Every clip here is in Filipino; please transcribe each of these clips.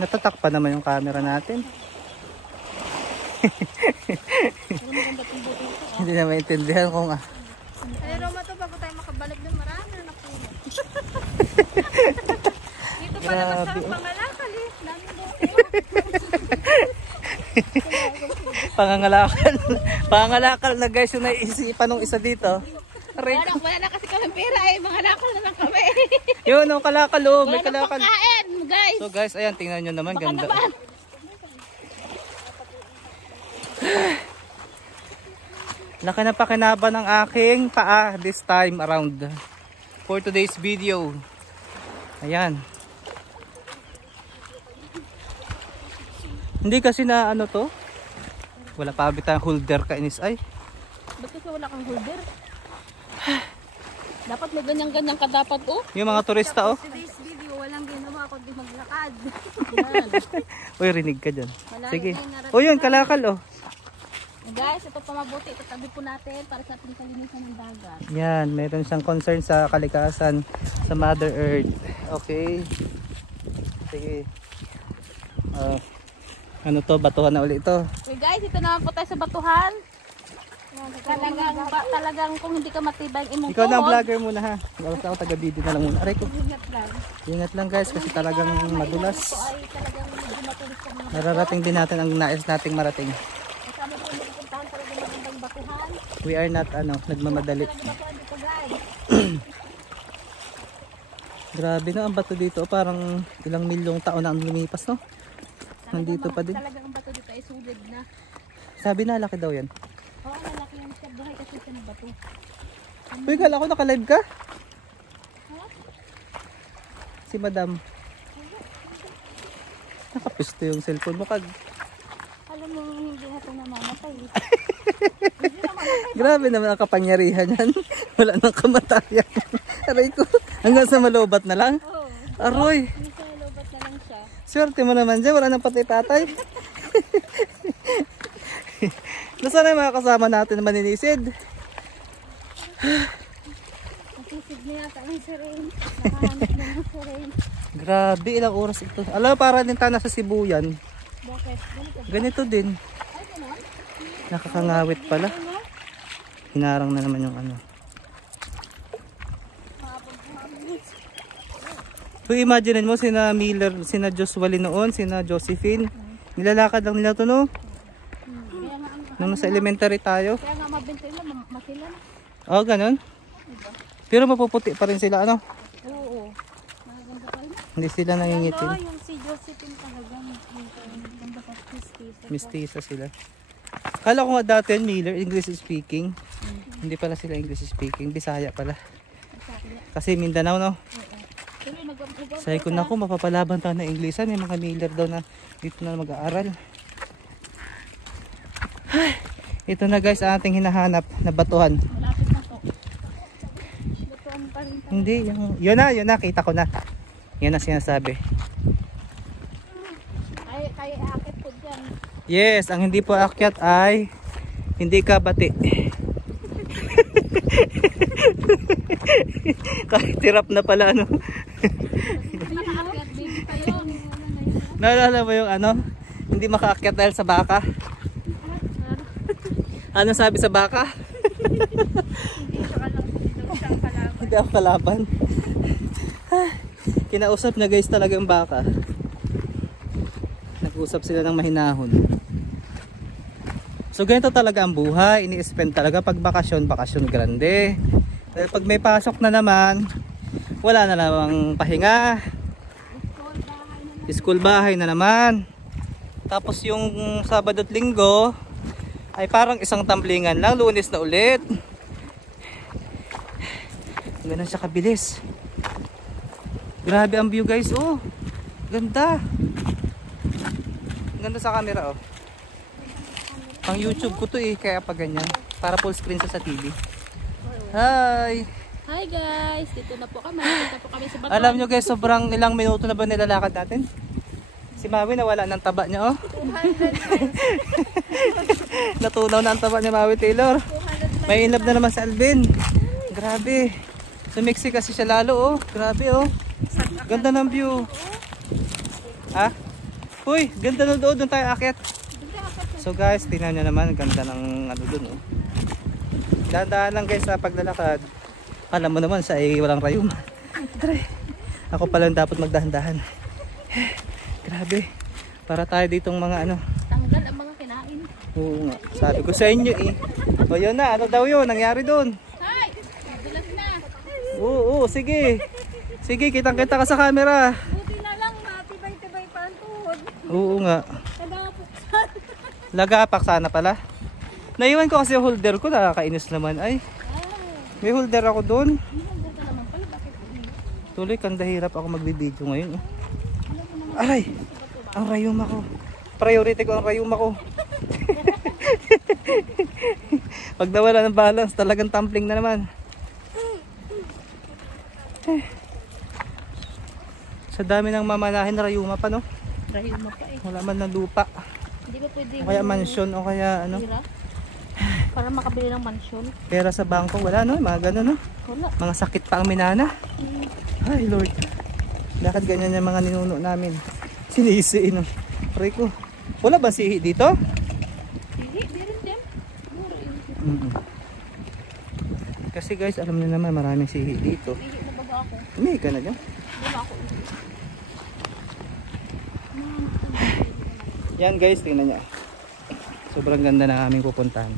Natatakpan naman yung camera natin. Hindi na maintindihan kung Ay, Roma to, bago tayo makabalik doon, marami na napuno. Dito pa naman sa pangalakal eh. Daming buko. Pangangalakal na guys yung naisipan ng isa dito. Wala na kasi kami pera eh. Mga lakal na lang kami. Yun, ang kalakal oh. May Wala na kalakal. pagkain, guys. So guys, ayan, tingnan nyo naman. Baka Ganda. naman. Laki na pakinaba ng aking paa this time around for today's video. Ayan. Hindi kasi na ano to. Wala pa abit ang holder ka inis ay. Ba't kasi wala kang holder? Dapat may ganyan-ganyan ka dapat oh. Yung mga turista oh. Today's video, walang ginawa kundi maglakad. Uy, rinig ka dyan. Sige. Malayo na O yun, kalakal oh. Guys, ito pa mabuti. Itatabi po natin para sa ating kalinisan ng dagat. Yan, meron siyang concern sa kalikasan sa Mother Earth. Okay. Sige. Ano to? Batuhan na ulit ito. Okay guys, ito naman po tayo sa batuhan. Talagang kung hindi ka matibay ang imong Ikaw na ang vlogger muna ha. Ako taga-video na lang muna. Aray ko. Ingat lang. Ingat lang guys kasi talagang madulas. Ito ay talagang matulis sa mga Nararating din natin ang nais nating marating. kasama po yung pupuntahan talaga magandang batuhan. We are not nagmamadali. Talaga batuhan dito guys. Grabe na ang bato dito. Parang ilang milyong taon na ang lumipas no. Nandito pa din. Talaga ang bato dito ay sulit na. Sabi na laki daw yan. Oo, malaki yan siya. Buhay kasi siya ng bato. Uy, kala ko naka-live ka. Si Madam. Nakapisto yung cellphone mo kag. Alam mo, hindi na ito namamatay. Grabe naman ang kapangyarihan yan. Wala nang kamatayan. Aray ko. Hanggang sa malobat na lang. Oo. Aroy. Nasa lobat na lang siya. Swerte mo naman dyan. Wala nang patay-patay. Nasaan na yung mga kasama natin na maninisid? Nasisig na yata ng sirin. Nakahanap na ng sirin. Grabe, ilang oras ito. Alam, para din tayo nasa Cebu yan. Bakit? Ganito din. Ay, gano'n? Nakakangawit pala. Hinarang na naman yung ano. Kung imagine mo, sina Miller, sina Josuali noon, sina Josephine. Nilalakad lang nila ito, no? Kaya nga ang Nung nasa elementary tayo. kaya nga mabenta nila, masilan. Oh, ganun. Pero mapuputi pa rin sila, ano? Oo. Magaganda pa rin. Hindi sila nangingitim. Ano, yung si Josephine talaga, maganda pa kiss-kiss. Mistisa sila. Kala ko nga dati yan, Miller, English speaking. Hindi pala sila English speaking, Bisaya pala. Kasi Mindanao, no? Sabi ko na ako, mapapalaban tayo ng Inglesan. May mga Miller daw na dito na mag-aaral. Ito na guys, ang ating hinahanap na batuhan. Malapit na to. Batuan pa rin. Hindi, yun na, kita ko na. Yan ang sinasabi. Kaya aakit po dyan. Yes, ang hindi po akyat ay hindi ka bati. Kahit tirap na pala, ano. Nakaakyat baby kayo. Naalala mo yung ano? Hindi makaakyat dahil sa baka. Ano sabi sa baka? Hindi siya kalaban. Hindi ako kalaban. Kinausap na guys talaga yung baka. Nag-usap sila ng mahinahon. So ganito talaga ang buhay. Ini-spend talaga pag bakasyon, bakasyon grande. Dahil pag may pasok na naman, wala na namang pahinga. School bahay na naman. Tapos yung Sabado at Linggo ay parang isang tamblingan lang, Lunes na ulit. Ganun siya kabilis. Grabe ang view guys, oh. Ganda. Ganda sa camera, oh. Pang YouTube ko to eh, kaya pa ganyan. Para full screen sa TV. Hi! Hi guys, dito na po kami. Dito po kami sa batuan. Alam nyo guys, sobrang ilang minuto na ba nilalakad natin? Si Maui nawala ng taba niya, oh. Natunaw na ang taba ni Maui Taylor. May inlove na naman sa Alvin. Grabe. Sumiksi kasi siya lalo, oh. Grabe, oh. Ganda ng view. Ha? Uy, ganda na doon tayo akit. So guys, tingnan nyo naman, ganda ng ano doon. Oh. Dahan-dahan lang guys sa paglalakad. Alam mo naman sa walang rayuma. Ako pa lang dapat magdahan-dahan. Grabe. Para tayo ditong mga ano. Tanggal ang mga kinain. Oo nga. Sabi ko sa inyo eh. O yun na, ano daw yun? Nangyari doon. Hay! Dulas na. Oo, sige. Sige, kitang-kita ka sa camera. Buti na lang, matibay-tibay pa ang tuhod. Oo nga. Nagapuksan. Lagapak sana pala. Naiwan ko kasi holder ko, nakakainis naman. Ay, may holder ako doon. Ganda naman pala, bakit Tuloy, kanda hirap ako magbibideo ngayon. Aray, ang rayuma ko. Priority ko ang rayuma ko. Pag nawala ng balance, talagang tumbling na naman. Sa dami ng mamanahin na rayuma pa, no? Rayuma pa eh. Wala man na lupa. Hindi ba pwede O kaya mansyon, o kaya ano. hira? Para makabili ng mansyon? Pera sa bangko, wala no? Mga ganun, no? Wala. Mga sakit pa ang minana. Ay, Lord. Bakit ganyan yung mga ninuno namin? Sinisi, no? Pray ko. Wala ba sihi dito? Hindi, di rin din. Mura yun. Kasi guys, alam niyo naman maraming sihi dito. Hindi na baga ako. May ka na dyan. Wala ako. Yan guys, tingnan niyo. Sobrang ganda ng aming pupuntahan.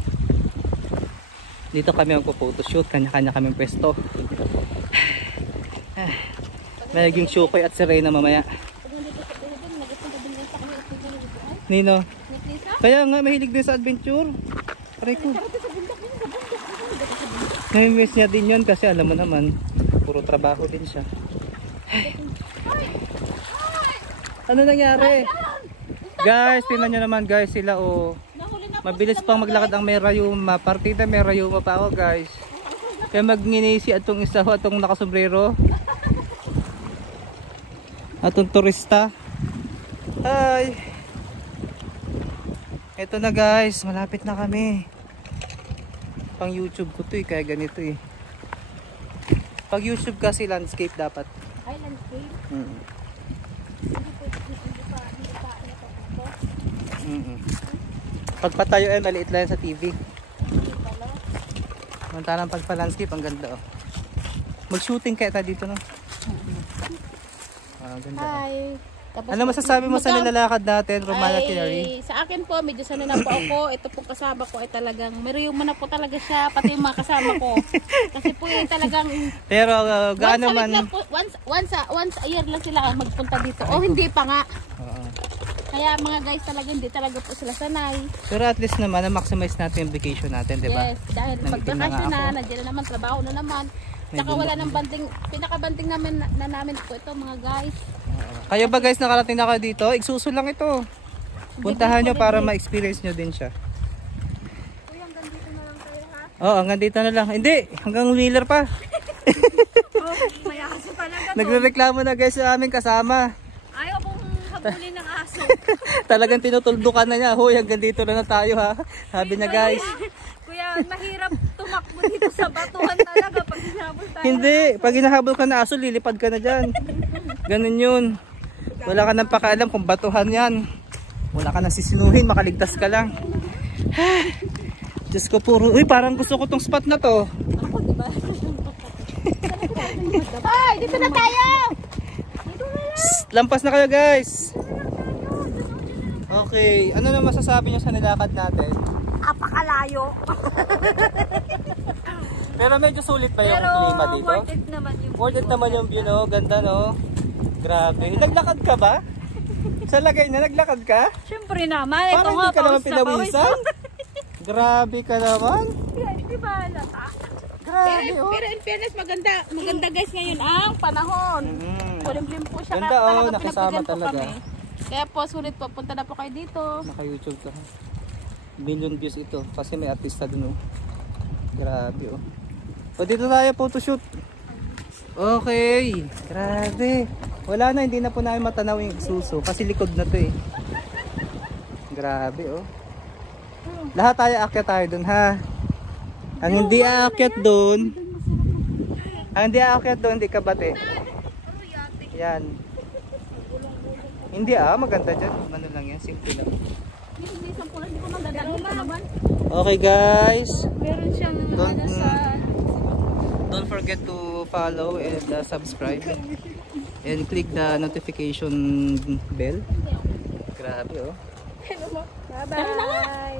Dito kami magpo-photoshoot, kanya-kanya kaming pwesto. Naging Shukoy at si Reyna mamaya. Pag nandito sa Uruban, nagpunta din lang sa kanya at pwede nito ay. Nino? Netlisa? Kaya nga mahilig din sa adventure. Aray ko. Nami-miss niya din yun kasi alam mo naman, puro trabaho din siya. Ano nangyari? Guys, tingnan nyo naman guys, sila oh. Nahuli na po Mabilis sila pang mga maglakad ang may rayuma. Partida may rayuma pa ako guys. Kaya magnginisi atong isa atong nakasombrero. Atong turista. Hi. Ito na guys, malapit na kami. Pang YouTube ko to eh, kaya ganito eh. Pag YouTube kasi landscape dapat. Ay, landscape. Mm. Pagpatayo ay maliit lang sa TV. Mantalang pagpa-landscape ang ganda oh. Mag-shooting kaya tayo dito no. Ah, ganda. Hi. Tapos Ano masasabi mo sa nilalakad natin, Romana Theory? Sa akin po, medyo sanay na po ako. Ito po kasama ko ay talagang, meriyuma na po talaga siya, pati yung mga kasama ko. Kasi po yung talagang, Pero gaano once a week man lang po, once a year lang sila magpunta dito. O hindi pa nga. Oo. Kaya mga guys talaga, hindi talaga po sila sanay. Pero at least naman na-maximize natin yung vacation natin, di ba? Yes, dahil pag Nag-itim na nga bakasyon na, ako. nandiyan na naman, trabaho na naman. Tsaka wala nang banding, pinaka-banding namin na namin po ito mga guys. Kayo ba guys nakarating na kayo dito? Igsuso lang ito. Puntahan nyo para ma-experience nyo din siya. Kuya, hanggang dito na lang kayo ha? Oo, hanggang dito na lang. Hindi, hanggang Wheeler pa. Oh, may aso talaga to. Nagrereklamo na guys sa aming kasama. Ayaw kong habulin ng aso. Talagang tinutuldukan na niya. Hoy, hanggang dito na tayo ha. Sabi niya guys. Kuya, mahirap tumakbo dito sa batuhan talaga pag hinabol tayo. Hindi, pag hinahabol ka na aso, lilipad ka na dyan. Ganun yun. Wala ka nang pakialam kung batuhan yan. Wala ka nang sisinuhin, makaligtas ka lang. Diyos ko puro. Uy, parang gusto ko tong spot na to. Ako, diba? Ay, dito na tayo! Psst, lampas na kayo guys. Okay, ano na masasabi nyo sa nilakad natin? Apakalayo. Pero medyo sulit ba yung Pero klima dito? worth it naman yung Worth it naman yung view, no? Ganda, no? Grabe. Naglakad ka ba? Sa lagay na, naglakad ka? Siyempre naman, ito Parang nga, hindi ka naman pawis na pawis. pinawisan. Grabe ka naman. Hindi ba halata? Grabe, oh. Pero in fairness, maganda guys ngayon ang panahon. Kulimlim po siya. Ganda, kaya oh, talaga nakasama pinagbigyan po talaga. kami. Kaya po, sulit po, punta na po kayo dito. Naka-YouTube ka. Million views ito. Kasi may artista dun, oh. Grabe, oh. O, dito tayo, photoshoot. Okay. Grabe. Wala na, hindi na po namin matanaw yung suso. Kasi likod na to, eh. Grabe, oh. Lahat tayo aakyat tayo dun, ha. Ang hindi aakyat dun, hindi ka bate. Yan. Hindi maganda dyan. Ano lang yan, simple lang. Hindi, 10 lang. Hindi ko magdadalo naman. Okay guys. Meron siyang ano sa... Don't forget to follow and subscribe. And click the notification bell. Grabe oh. Bye-bye.